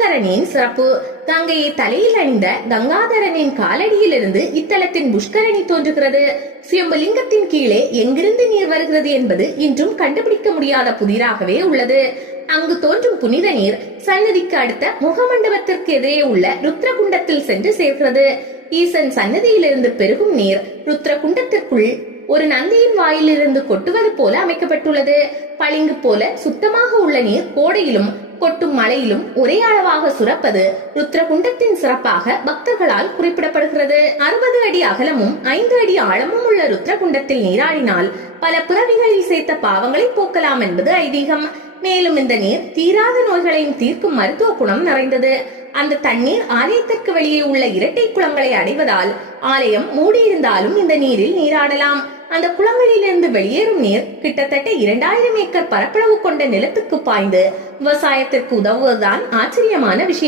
புஷ்கரணியின் சிறப்பு. கங்கையை தலையில் அணிந்த கங்காதரனின் காலடியிலிருந்து இத்தலத்தின் புஷ்கரணி தோன்றுகிறது. சுயம்புலிங்கத்தின் கீழே எங்கிருந்து நீர் வருகிறது என்பது இன்றும் கண்டுபிடிக்க முடியாத புதிராகவே உள்ளது. அங்கு தோன்றும் புனித நீர் சன்னதிக்கு அடுத்த முகமண்டபத்திற்கு எதிரே உள்ள ருத்ரகுண்டத்தில் சென்று சேர்கிறது. ஈசன் சன்னதியிலிருந்து பெருகும் நீர் ருத்ரகுண்டத்திற்குள் ஒரு நந்தியின் வாயிலிருந்து கொட்டுவது போல அமைக்கப்பட்டுள்ளது. பளிங்கு போல சுத்தமாக உள்ள நீர் கோடையிலும் கொட்டும் மழையிலும் ஒரே அளவாக சுரப்பது ருத்ரகுண்டத்தின் சிறப்பாக பக்தர்களால் குறிப்பிடப்படுகிறது. 60 அடி அகலமும் 5 அடி ஆழமும் உள்ள ருத்ரகுண்டத்தில் நீராடினால் பல பிறவிகளில் சேர்த்த பாவங்களை போக்கலாம் என்பது ஐதீகம். மேலும் இந்த நீர் தீராத நோய்களையும் தீர்க்கும் மருத்துவ குணம் நிறைந்தது. அந்த தண்ணீர் ஆலயத்திற்கு வெளியே உள்ள இரட்டை குளங்களை அடைவதால் ஆலயம் மூடியிருந்தாலும் இந்த நீரில் நீராடலாம். அந்த குளங்களிலிருந்து வெளியேறும் நீர் கிட்டத்தட்ட 2000 ஏக்கர் பரப்பளவு கொண்ட நிலத்துக்கு பாய்ந்து விவசாயத்திற்கு உதவுவதுதான் ஆச்சரியமான விஷயம்.